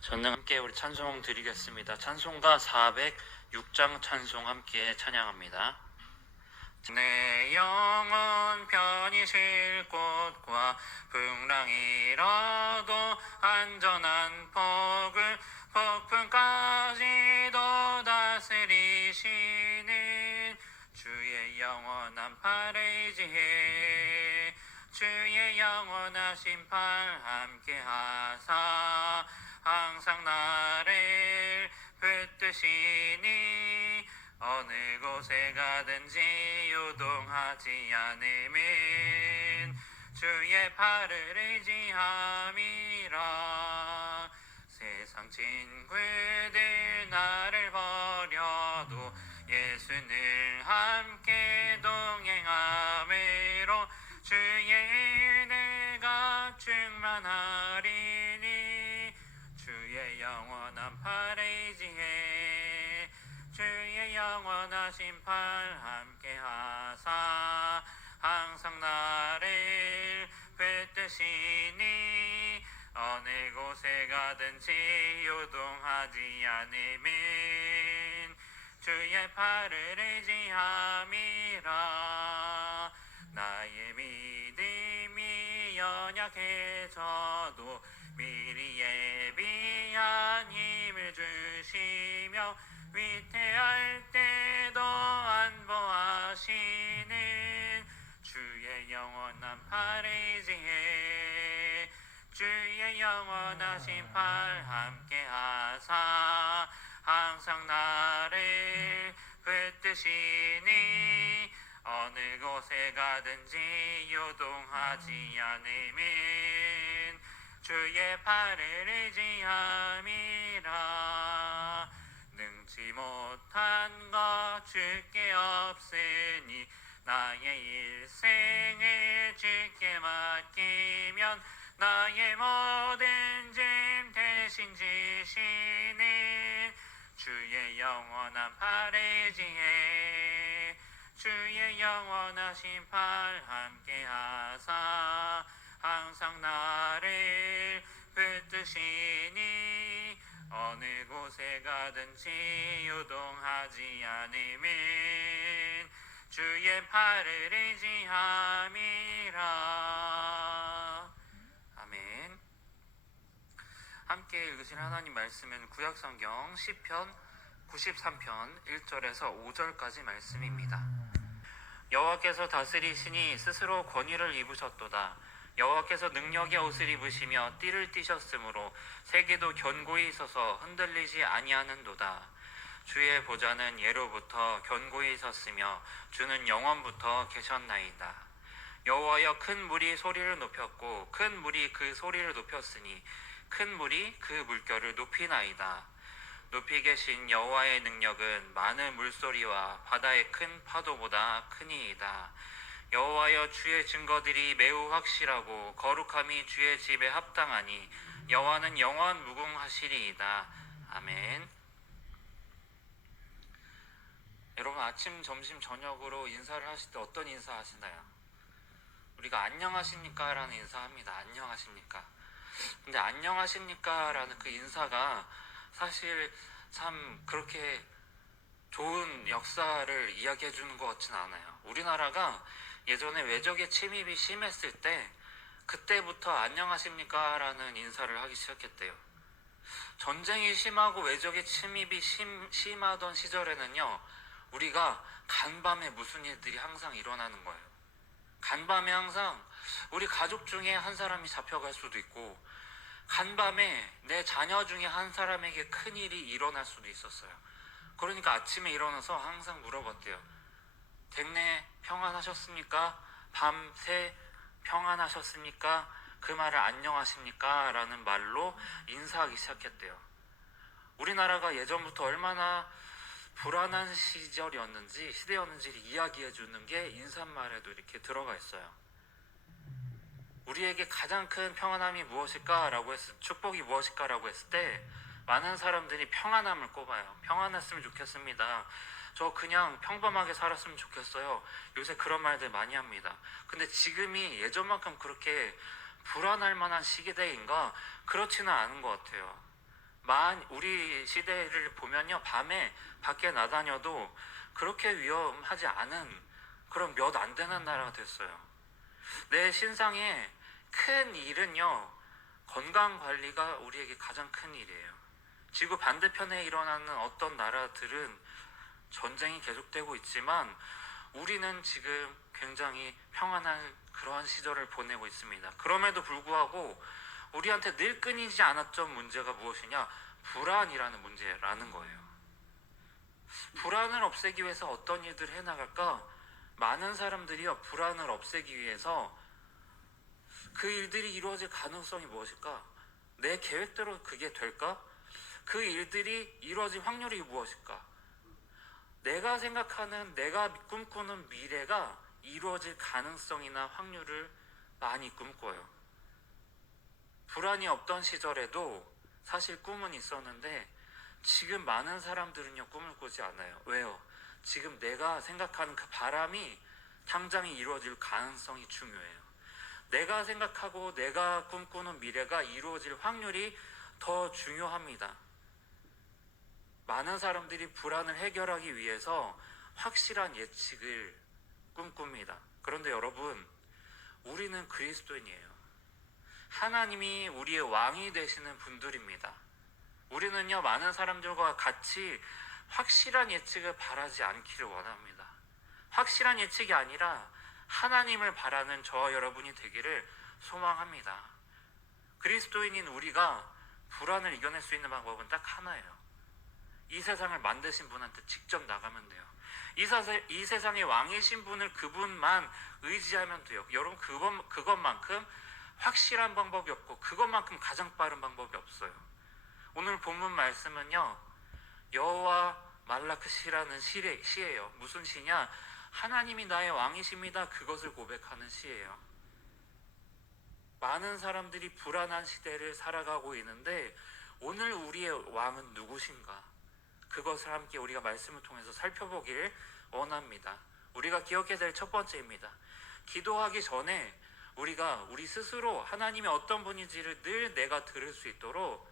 저는 함께 우리 찬송 드리겠습니다. 찬송가 406장 찬송 함께 찬양합니다. 내 영혼 편히 쉴 곳과 풍랑이라도 안전한 폭을 폭풍까지도 다스리시는 주의 영원한 팔에 의지해 주의 영원하신 팔 함께하사 항상 나를 붙드시니 어느 곳에 가든지 요동하지 않으면 주의 팔을 의지함이라. 세상 친구들 나를 버려도 예수는 함께 동행함으로 주의 은혜가 충만하리니 주의 영원한 팔에 의지해 주의 영원하신 팔 함께하사 항상 나를 붙드시니 어느 곳에 가든지 요동하지 않으면 주의 팔을 의지함이라. 나의 믿음이 연약해져도 미리 예비한 힘을 주시며 위태할 때도 안보하시는 주의 영원한 팔에 의지해 주의 영원하신 팔 함께하사 항상 나를 붙드시니 어느 곳에 가든지 요동하지 않으면 주의 팔을 의지함이라. 능치 못한 것 주께 없으니 나의 일생을 주께 맡기면 나의 모든 짐 대신 지시는 주의 영원한 팔에 의지해 주의 영원하신 팔 함께하사 항상 나를 붙드시니 어느 곳에 가든지 요동하지 않으면 주의 팔을 의지함이라. 아멘. 함께 읽으신 하나님 말씀은 구약성경 시편 93편 1절에서 5절까지 말씀입니다. 여호와께서 다스리시니 스스로 권위를 입으셨도다. 여호와께서 능력의 옷을 입으시며 띠를 띠셨으므로 세계도 견고히 서서 흔들리지 아니하는도다. 주의 보좌는 예로부터 견고히 섰으며 주는 영원부터 계셨나이다. 여호와여 큰 물이 소리를 높였고 큰 물이 그 소리를 높였으니 큰 물이 그 물결을 높이나이다. 높이 계신 여호와의 능력은 많은 물소리와 바다의 큰 파도보다 크니이다. 여호와여 주의 증거들이 매우 확실하고 거룩함이 주의 집에 합당하니 여호와는 영원 무궁하시리이다. 아멘. 여러분 아침, 점심, 저녁으로 인사를 하실 때 어떤 인사 하시나요? 우리가 안녕하십니까? 라는 인사합니다. 안녕하십니까? 근데 안녕하십니까? 라는 그 인사가 사실 참 그렇게 좋은 역사를 이야기해 주는 것 같지는 않아요. 우리나라가 예전에 외적의 침입이 심했을 때 그때부터 안녕하십니까? 라는 인사를 하기 시작했대요. 전쟁이 심하고 외적의 침입이 심하던 시절에는요, 우리가 간밤에 무슨 일들이 항상 일어나는 거예요. 간밤에 항상 우리 가족 중에 한 사람이 잡혀갈 수도 있고 간밤에 내 자녀 중에 한 사람에게 큰일이 일어날 수도 있었어요. 그러니까 아침에 일어나서 항상 물어봤대요. 댁내 평안하셨습니까? 밤새 평안하셨습니까? 그 말을 안녕하십니까? 라는 말로 인사하기 시작했대요. 우리나라가 예전부터 얼마나 불안한 시대였는지를 이야기해 주는 게 인사말에도 이렇게 들어가 있어요. 우리에게 가장 큰 평안함이 무엇일까라고 축복이 무엇일까라고 했을 때 많은 사람들이 평안함을 꼽아요. 평안했으면 좋겠습니다. 저 그냥 평범하게 살았으면 좋겠어요. 요새 그런 말들 많이 합니다. 근데 지금이 예전만큼 그렇게 불안할 만한 시기대인가? 그렇지는 않은 것 같아요. 우리 시대를 보면요, 밤에 밖에 나다녀도 그렇게 위험하지 않은 그런 몇 안 되는 나라가 됐어요. 내 신상의 큰 일은요, 건강 관리가 우리에게 가장 큰 일이에요. 지구 반대편에 일어나는 어떤 나라들은 전쟁이 계속되고 있지만 우리는 지금 굉장히 평안한 그러한 시절을 보내고 있습니다. 그럼에도 불구하고 우리한테 늘 끊이지 않았던 문제가 무엇이냐? 불안이라는 문제라는 거예요. 불안을 없애기 위해서 어떤 일들을 해나갈까? 많은 사람들이요, 불안을 없애기 위해서 그 일들이 이루어질 가능성이 무엇일까? 내 계획대로 그게 될까? 그 일들이 이루어질 확률이 무엇일까? 내가 생각하는, 내가 꿈꾸는 미래가 이루어질 가능성이나 확률을 많이 꿈꿔요. 불안이 없던 시절에도 사실 꿈은 있었는데 지금 많은 사람들은요, 꿈을 꾸지 않아요. 왜요? 지금 내가 생각하는 그 바람이 당장이 이루어질 가능성이 중요해요. 내가 생각하고 내가 꿈꾸는 미래가 이루어질 확률이 더 중요합니다. 많은 사람들이 불안을 해결하기 위해서 확실한 예측을 꿈꿉니다. 그런데 여러분, 우리는 그리스도인이에요. 하나님이 우리의 왕이 되시는 분들입니다. 우리는요, 많은 사람들과 같이 확실한 예측을 바라지 않기를 원합니다. 확실한 예측이 아니라 하나님을 바라는 저와 여러분이 되기를 소망합니다. 그리스도인인 우리가 불안을 이겨낼 수 있는 방법은 딱 하나예요. 이 세상을 만드신 분한테 직접 나가면 돼요. 이 세상의 왕이신 분을, 그분만 의지하면 돼요. 여러분, 그것만큼 확실한 방법이 없고 그것만큼 가장 빠른 방법이 없어요. 오늘 본문 말씀은요, 여호와 말라크시라는 시예요. 무슨 시냐? 하나님이 나의 왕이십니다. 그것을 고백하는 시예요. 많은 사람들이 불안한 시대를 살아가고 있는데 오늘 우리의 왕은 누구신가? 그것을 함께 우리가 말씀을 통해서 살펴보길 원합니다. 우리가 기억해야 될 첫 번째입니다. 기도하기 전에 우리가 우리 스스로 하나님이 어떤 분인지를 늘 내가 들을 수 있도록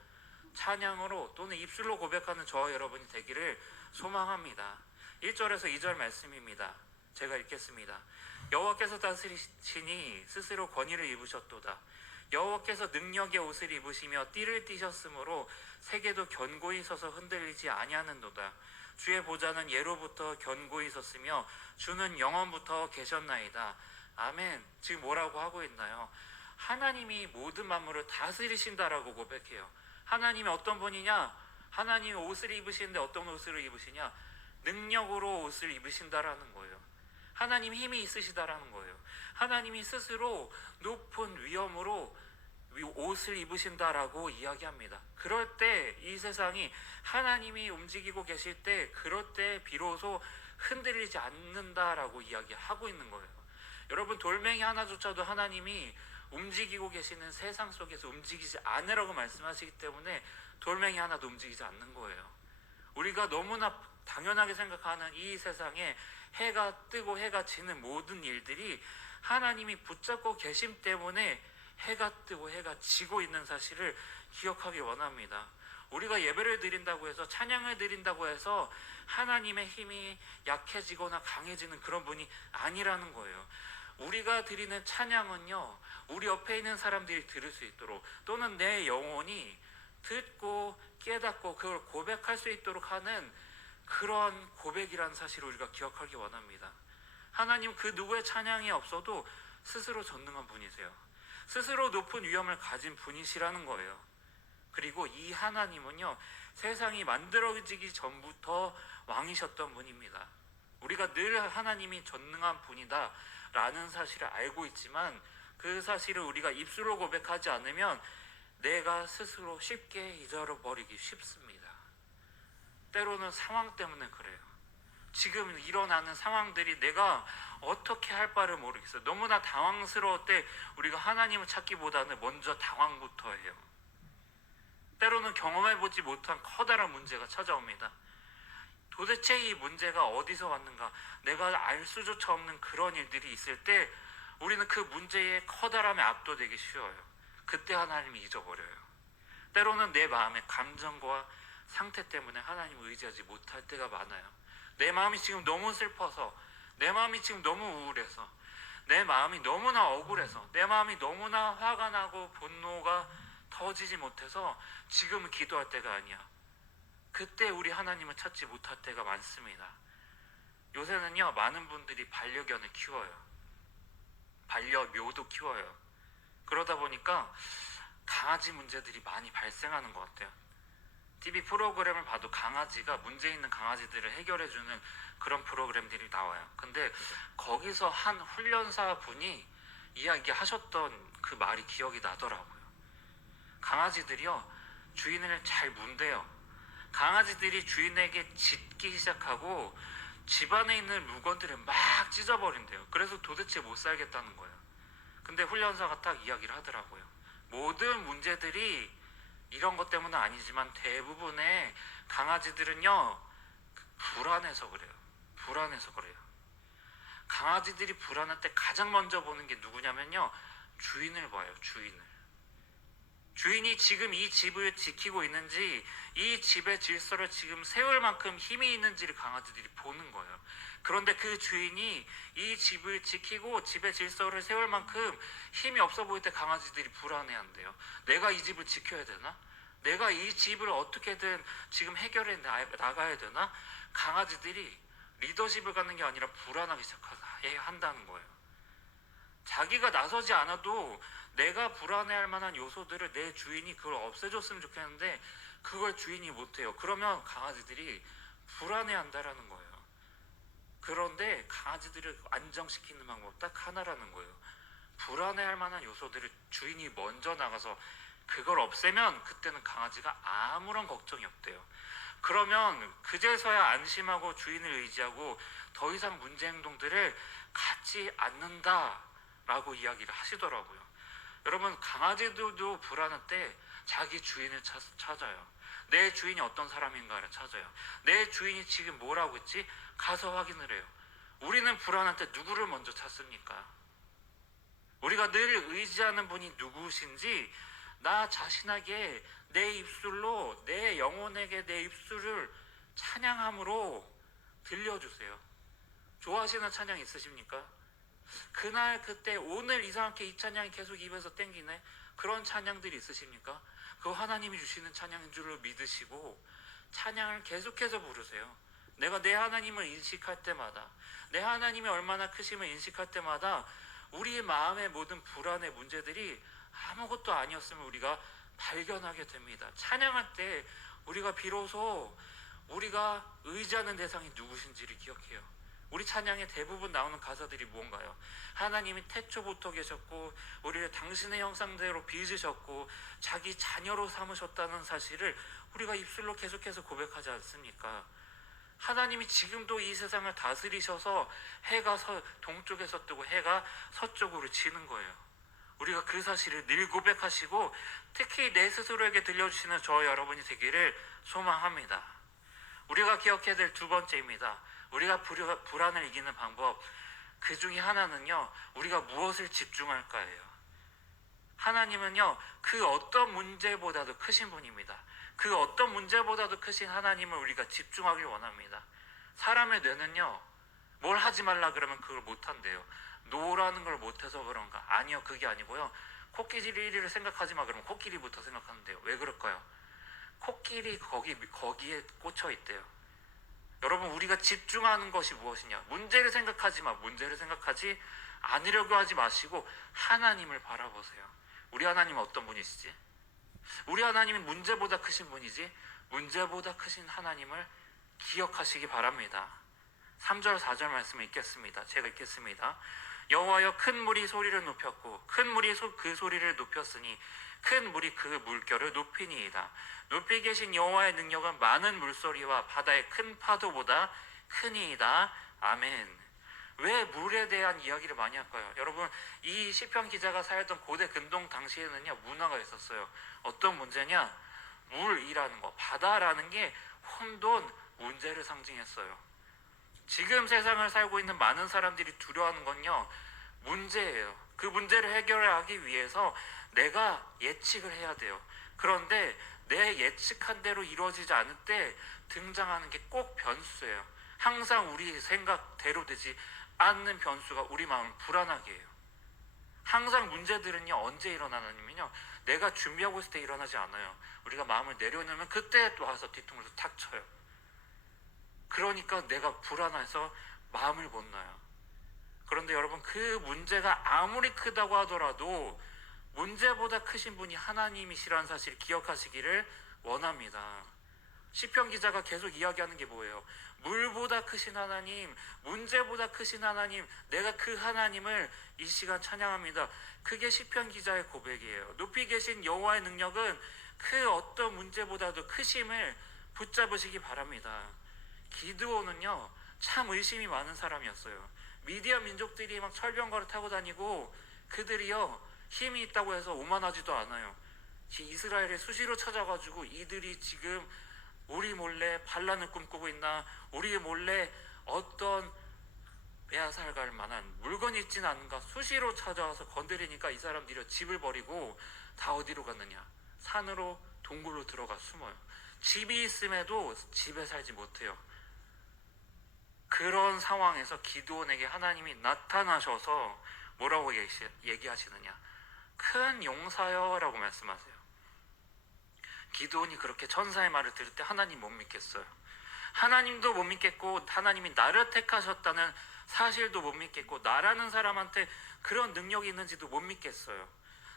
찬양으로 또는 입술로 고백하는 저와 여러분이 되기를 소망합니다. 1절에서 2절 말씀입니다. 제가 읽겠습니다. 여호와께서 다스리시니 스스로 권위를 입으셨도다. 여호와께서 능력의 옷을 입으시며 띠를 띠셨으므로 세계도 견고히 서서 흔들리지 아니하는도다. 주의 보좌는 예로부터 견고히 섰으며 주는 영원부터 계셨나이다. 아멘. 지금 뭐라고 하고 있나요? 하나님이 모든 만물을 다스리신다라고 고백해요. 하나님이 어떤 분이냐? 하나님이 옷을 입으시는데 어떤 옷을 입으시냐? 능력으로 옷을 입으신다라는 거예요. 하나님 힘이 있으시다라는 거예요. 하나님이 스스로 높은 위엄으로 옷을 입으신다라고 이야기합니다. 그럴 때 이 세상이 하나님이 움직이고 계실 때, 그럴 때 비로소 흔들리지 않는다라고 이야기하고 있는 거예요. 여러분, 돌멩이 하나조차도 하나님이 움직이고 계시는 세상 속에서 움직이지 않으라고 말씀하시기 때문에 돌멩이 하나도 움직이지 않는 거예요. 우리가 너무나 당연하게 생각하는 이 세상에 해가 뜨고 해가 지는 모든 일들이 하나님이 붙잡고 계심 때문에 해가 뜨고 해가 지고 있는 사실을 기억하길 원합니다. 우리가 예배를 드린다고 해서, 찬양을 드린다고 해서 하나님의 힘이 약해지거나 강해지는 그런 분이 아니라는 거예요. 우리가 드리는 찬양은요, 우리 옆에 있는 사람들이 들을 수 있도록, 또는 내 영혼이 듣고 깨닫고 그걸 고백할 수 있도록 하는 그런 고백이라는 사실을 우리가 기억하기 원합니다. 하나님 그 누구의 찬양이 없어도 스스로 전능한 분이세요. 스스로 높은 위엄을 가진 분이시라는 거예요. 그리고 이 하나님은요, 세상이 만들어지기 전부터 왕이셨던 분입니다. 우리가 늘 하나님이 전능한 분이다 라는 사실을 알고 있지만 그 사실을 우리가 입술로 고백하지 않으면 내가 스스로 쉽게 잊어버리기 쉽습니다. 때로는 상황 때문에 그래요. 지금 일어나는 상황들이 내가 어떻게 할 바를 모르겠어요. 너무나 당황스러울 때 우리가 하나님을 찾기보다는 먼저 당황부터 해요. 때로는 경험해보지 못한 커다란 문제가 찾아옵니다. 도대체 이 문제가 어디서 왔는가, 내가 알 수조차 없는 그런 일들이 있을 때 우리는 그 문제의 커다람에 압도되기 쉬워요. 그때 하나님이 잊어버려요. 때로는 내 마음의 감정과 상태 때문에 하나님을 의지하지 못할 때가 많아요. 내 마음이 지금 너무 슬퍼서, 내 마음이 지금 너무 우울해서, 내 마음이 너무나 억울해서, 내 마음이 너무나 화가 나고 분노가 터지지 못해서 지금은 기도할 때가 아니야. 그때 우리 하나님을 찾지 못할 때가 많습니다. 요새는요, 많은 분들이 반려견을 키워요. 반려묘도 키워요. 그러다 보니까 강아지 문제들이 많이 발생하는 것 같아요. TV 프로그램을 봐도 강아지가, 문제 있는 강아지들을 해결해주는 그런 프로그램들이 나와요. 근데 거기서 한 훈련사 분이 이야기하셨던 그 말이 기억이 나더라고요. 강아지들이요, 주인을 잘 문대요. 강아지들이 주인에게 짖기 시작하고 집안에 있는 물건들을 막 찢어버린대요. 그래서 도대체 못 살겠다는 거예요. 근데 훈련사가 딱 이야기를 하더라고요. 모든 문제들이 이런 것 때문은 아니지만 대부분의 강아지들은요, 불안해서 그래요. 불안해서 그래요. 강아지들이 불안할 때 가장 먼저 보는 게 누구냐면요, 주인을 봐요. 주인이 지금 이 집을 지키고 있는지, 이 집의 질서를 지금 세울 만큼 힘이 있는지를 강아지들이 보는 거예요. 그런데 그 주인이 이 집을 지키고 집의 질서를 세울 만큼 힘이 없어 보일 때 강아지들이 불안해한대요. 내가 이 집을 지켜야 되나? 내가 이 집을 어떻게든 지금 해결해 나가야 되나? 강아지들이 리더십을 갖는 게 아니라 불안하기 시작한다는 거예요. 자기가 나서지 않아도 내가 불안해할 만한 요소들을 내 주인이 그걸 없애줬으면 좋겠는데 그걸 주인이 못해요. 그러면 강아지들이 불안해한다라는 거예요. 그런데 강아지들을 안정시키는 방법 딱 하나라는 거예요. 불안해할 만한 요소들을 주인이 먼저 나가서 그걸 없애면 그때는 강아지가 아무런 걱정이 없대요. 그러면 그제서야 안심하고 주인을 의지하고 더 이상 문제 행동들을 갖지 않는다라고 이야기를 하시더라고요. 여러분, 강아지들도 불안할 때 자기 주인을 찾아요. 내 주인이 어떤 사람인가를 찾아요. 내 주인이 지금 뭘 하고 있지? 가서 확인을 해요. 우리는 불안할 때 누구를 먼저 찾습니까? 우리가 늘 의지하는 분이 누구신지 나 자신에게 내 입술로, 내 영혼에게 내 입술을 찬양함으로 들려주세요. 좋아하시는 찬양 있으십니까? 그날 그때 오늘 이상하게 이 찬양이 계속 입에서 땡기네, 그런 찬양들이 있으십니까? 그거 하나님이 주시는 찬양인 줄로 믿으시고 찬양을 계속해서 부르세요. 내가 내 하나님을 인식할 때마다, 내 하나님이 얼마나 크심을 인식할 때마다 우리의 마음의 모든 불안의 문제들이 아무것도 아니었음을 우리가 발견하게 됩니다. 찬양할 때 우리가 비로소 우리가 의지하는 대상이 누구신지를 기억해요. 우리 찬양의 대부분 나오는 가사들이 뭔가요? 하나님이 태초부터 계셨고 우리를 당신의 형상대로 빚으셨고 자기 자녀로 삼으셨다는 사실을 우리가 입술로 계속해서 고백하지 않습니까? 하나님이 지금도 이 세상을 다스리셔서 해가 동쪽에서 뜨고 해가 서쪽으로 지는 거예요. 우리가 그 사실을 늘 고백하시고 특히 내 스스로에게 들려주시는 저 여러분이 되기를 소망합니다. 우리가 기억해야 될 두 번째입니다. 우리가 불안을 이기는 방법, 그 중에 하나는요, 우리가 무엇을 집중할까예요. 하나님은요, 그 어떤 문제보다도 크신 분입니다. 그 어떤 문제보다도 크신 하나님을 우리가 집중하길 원합니다. 사람의 뇌는요, 뭘 하지 말라 그러면 그걸 못한대요. 노라는 걸 못해서 그런가? 아니요, 그게 아니고요. 코끼리를 생각하지 마 그러면 코끼리부터 생각하는데요. 왜 그럴까요? 코끼리 거기에 꽂혀 있대요. 여러분, 우리가 집중하는 것이 무엇이냐? 문제를 생각하지 마. 문제를 생각하지 않으려고 하지 마시고 하나님을 바라보세요. 우리 하나님은 어떤 분이시지? 우리 하나님은 문제보다 크신 분이지 문제보다 크신 하나님을 기억하시기 바랍니다. 3절 4절 말씀을 읽겠습니다. 제가 읽겠습니다. 여호와여, 큰 물이 소리를 높였고 큰 물이 그 소리를 높였으니 큰 물이 그 물결을 높이니이다. 높이 계신 여호와의 능력은 많은 물소리와 바다의 큰 파도보다 크니이다. 아멘. 왜 물에 대한 이야기를 많이 할까요? 여러분, 이 시편 기자가 살던 고대 근동 당시에는요, 문화가 있었어요. 어떤 문제냐? 물이라는 거, 바다라는 게 혼돈, 문제를 상징했어요. 지금 세상을 살고 있는 많은 사람들이 두려워하는 건요, 문제예요. 그 문제를 해결하기 위해서 내가 예측을 해야 돼요. 그런데 내 예측한 대로 이루어지지 않을 때 등장하는 게 꼭 변수예요. 항상 우리 생각대로 되지 않는 변수가 우리 마음을 불안하게 해요. 항상 문제들은요, 언제 일어나냐면요, 내가 준비하고 있을 때 일어나지 않아요. 우리가 마음을 내려놓으면 그때 또 와서 뒤통수를 탁 쳐요. 그러니까 내가 불안해서 마음을 못 놔요. 그런데 여러분, 그 문제가 아무리 크다고 하더라도 문제보다 크신 분이 하나님이시라는 사실을 기억하시기를 원합니다. 시편 기자가 계속 이야기하는 게 뭐예요? 물보다 크신 하나님, 문제보다 크신 하나님, 내가 그 하나님을 이 시간 찬양합니다. 그게 시편 기자의 고백이에요. 높이 계신 여호와의 능력은 그 어떤 문제보다도 크심을 붙잡으시기 바랍니다. 기드온은요, 참 의심이 많은 사람이었어요. 미디안 민족들이 막 철병거를 타고 다니고 그들이요, 힘이 있다고 해서 오만하지도 않아요. 이스라엘에 수시로 찾아가지고 이들이 지금 우리 몰래 반란을 꿈꾸고 있나, 우리 몰래 어떤 빼앗아갈 만한 물건이 있지는 않은가 수시로 찾아와서 건드리니까 이 사람들이 집을 버리고 다 어디로 갔느냐, 산으로 동굴로 들어가 숨어요. 집이 있음에도 집에 살지 못해요. 그런 상황에서 기드온에게 하나님이 나타나셔서 뭐라고 얘기하시느냐, 큰 용사여 라고 말씀하세요. 기드온이 그렇게 천사의 말을 들을 때 하나님 못 믿겠어요. 하나님도 못 믿겠고, 하나님이 나를 택하셨다는 사실도 못 믿겠고, 나라는 사람한테 그런 능력이 있는지도 못 믿겠어요.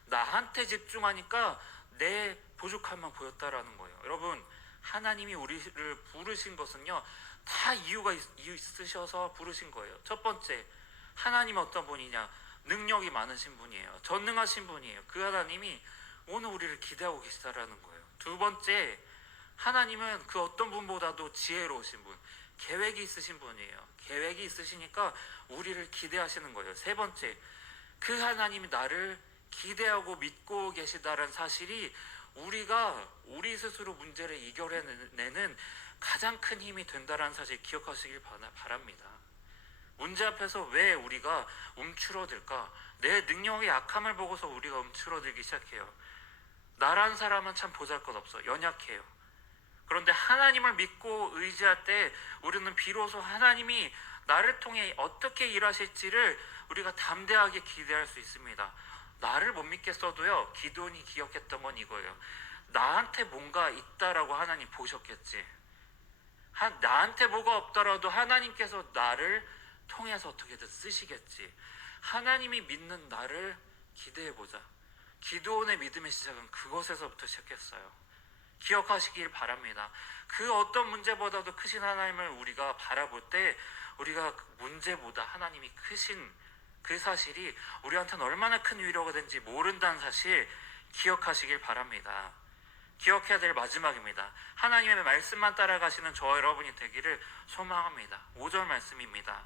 나한테 집중하니까 내 부족함만 보였다라는 거예요. 여러분, 하나님이 우리를 부르신 것은요, 다 이유가 있으셔서 부르신 거예요. 첫 번째, 하나님은 어떤 분이냐? 능력이 많으신 분이에요. 전능하신 분이에요. 그 하나님이 오늘 우리를 기대하고 계시다라는 거예요. 두 번째, 하나님은 그 어떤 분보다도 지혜로우신 분, 계획이 있으신 분이에요. 계획이 있으시니까 우리를 기대하시는 거예요. 세 번째, 그 하나님이 나를 기대하고 믿고 계시다라는 사실이 우리가 우리 스스로 문제를 이겨내는 가장 큰 힘이 된다라는 사실 기억하시길 바랍니다. 문제 앞에서 왜 우리가 움츠러들까? 내 능력의 약함을 보고서 우리가 움츠러들기 시작해요. 나란 사람은 참 보잘것없어, 연약해요. 그런데 하나님을 믿고 의지할 때 우리는 비로소 하나님이 나를 통해 어떻게 일하실지를 우리가 담대하게 기대할 수 있습니다. 나를 못 믿겠어도요, 기드온이 기억했던 건 이거예요. 나한테 뭔가 있다라고 하나님 보셨겠지. 나한테 뭐가 없더라도 하나님께서 나를 통해서 어떻게든 쓰시겠지. 하나님이 믿는 나를 기대해보자. 기드온의 믿음의 시작은 그것에서부터 시작했어요. 기억하시길 바랍니다. 그 어떤 문제보다도 크신 하나님을 우리가 바라볼 때 우리가 문제보다 하나님이 크신 그 사실이 우리한테는 얼마나 큰 위로가 된지 모른다는 사실 기억하시길 바랍니다. 기억해야 될 마지막입니다. 하나님의 말씀만 따라가시는 저와 여러분이 되기를 소망합니다. 5절 말씀입니다.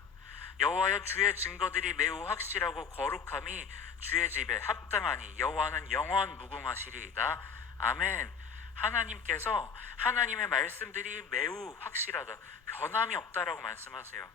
여호와여, 주의 증거들이 매우 확실하고 거룩함이 주의 집에 합당하니 여호와는 영원 무궁하시리이다. 아멘. 하나님께서 하나님의 말씀들이 매우 확실하다, 변함이 없다라고 말씀하세요.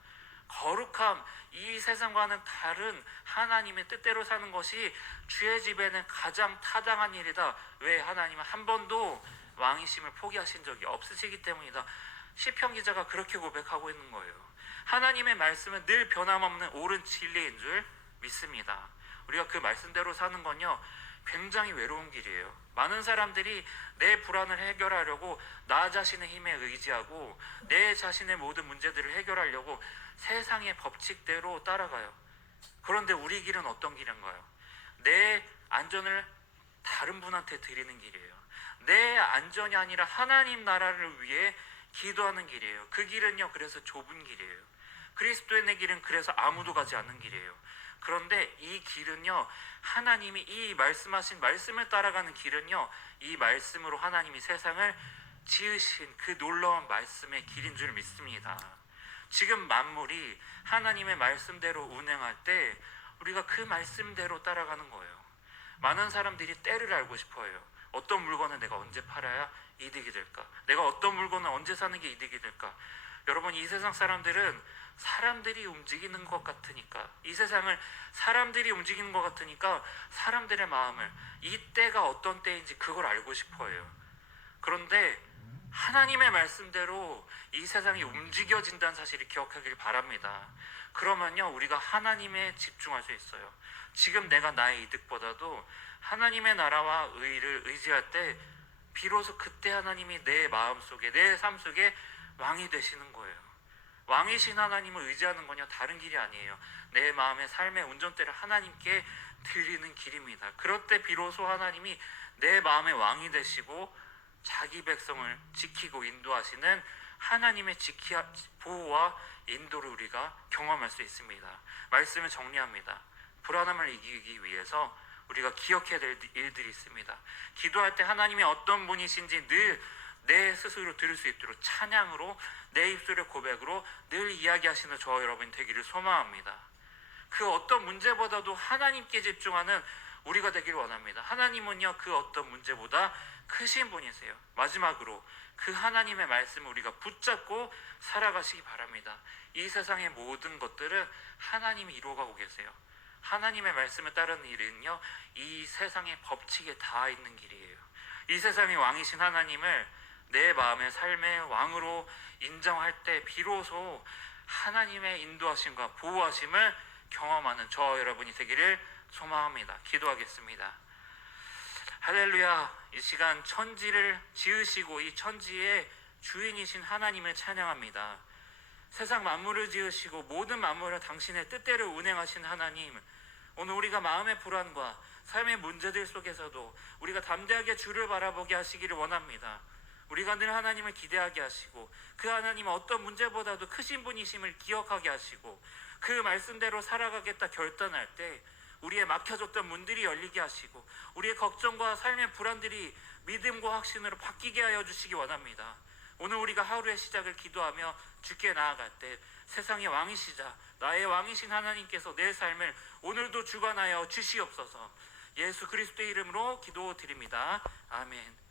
거룩함, 이 세상과는 다른 하나님의 뜻대로 사는 것이 주의 집에는 가장 타당한 일이다. 왜? 하나님은 한 번도 왕이심을 포기하신 적이 없으시기 때문이다. 시편 기자가 그렇게 고백하고 있는 거예요. 하나님의 말씀은 늘 변함없는 옳은 진리인 줄 믿습니다. 우리가 그 말씀대로 사는 건요, 굉장히 외로운 길이에요. 많은 사람들이 내 불안을 해결하려고 나 자신의 힘에 의지하고 내 자신의 모든 문제들을 해결하려고 세상의 법칙대로 따라가요. 그런데 우리 길은 어떤 길인가요? 내 안전을 다른 분한테 드리는 길이에요. 내 안전이 아니라 하나님 나라를 위해 기도하는 길이에요. 그 길은요, 그래서 좁은 길이에요. 그리스도인의 길은 그래서 아무도 가지 않는 길이에요. 그런데 이 길은요, 하나님이 이 말씀하신 말씀을 따라가는 길은요, 이 말씀으로 하나님이 세상을 지으신 그 놀라운 말씀의 길인 줄 믿습니다. 지금 만물이 하나님의 말씀대로 운행할 때 우리가 그 말씀대로 따라가는 거예요. 많은 사람들이 때를 알고 싶어 해요. 어떤 물건을 내가 언제 팔아야 이득이 될까? 내가 어떤 물건을 언제 사는 게 이득이 될까? 여러분, 이 세상 사람들은 사람들이 움직이는 것 같으니까, 이 세상을 사람들이 움직이는 것 같으니까 사람들의 마음을, 이때가 어떤 때인지 그걸 알고 싶어 해요. 그런데 하나님의 말씀대로 이 세상이 움직여진다는 사실을 기억하길 바랍니다. 그러면요, 우리가 하나님에 집중할 수 있어요. 지금 내가 나의 이득보다도 하나님의 나라와 의를 의지할 때 비로소 그때 하나님이 내 마음속에, 내 삶 속에 왕이 되시는 거예요. 왕이신 하나님을 의지하는 건요, 다른 길이 아니에요. 내 마음의 삶의 운전대를 하나님께 드리는 길입니다. 그럴 때 비로소 하나님이 내 마음의 왕이 되시고 자기 백성을 지키고 인도하시는 하나님의 보호와 인도를 우리가 경험할 수 있습니다. 말씀을 정리합니다. 불안함을 이기기 위해서 우리가 기억해야 될 일들이 있습니다. 기도할 때 하나님이 어떤 분이신지 늘 내 스스로 들을 수 있도록 찬양으로, 내 입술의 고백으로 늘 이야기하시는 저와 여러분이 되기를 소망합니다. 그 어떤 문제보다도 하나님께 집중하는 우리가 되길 원합니다. 하나님은요, 그 어떤 문제보다 크신 분이세요. 마지막으로 그 하나님의 말씀을 우리가 붙잡고 살아가시기 바랍니다. 이 세상의 모든 것들은 하나님이 이루어가고 계세요. 하나님의 말씀을 따르는 일은요, 이 세상의 법칙에 닿아 있는 길이에요. 이 세상의 왕이신 하나님을 내 마음의 삶의 왕으로 인정할 때 비로소 하나님의 인도하심과 보호하심을 경험하는 저와 여러분이 되기를 소망합니다. 기도하겠습니다. 할렐루야. 이 시간 천지를 지으시고 이 천지의 주인이신 하나님을 찬양합니다. 세상 만물을 지으시고 모든 만물을 당신의 뜻대로 운행하신 하나님, 오늘 우리가 마음의 불안과 삶의 문제들 속에서도 우리가 담대하게 주를 바라보게 하시기를 원합니다. 우리가 늘 하나님을 기대하게 하시고 그 하나님은 어떤 문제보다도 크신 분이심을 기억하게 하시고 그 말씀대로 살아가겠다 결단할 때 우리의 막혀졌던 문들이 열리게 하시고 우리의 걱정과 삶의 불안들이 믿음과 확신으로 바뀌게 하여 주시기 원합니다. 오늘 우리가 하루의 시작을 기도하며 주께 나아갈 때 세상의 왕이시자 나의 왕이신 하나님께서 내 삶을 오늘도 주관하여 주시옵소서. 예수 그리스도의 이름으로 기도드립니다. 아멘.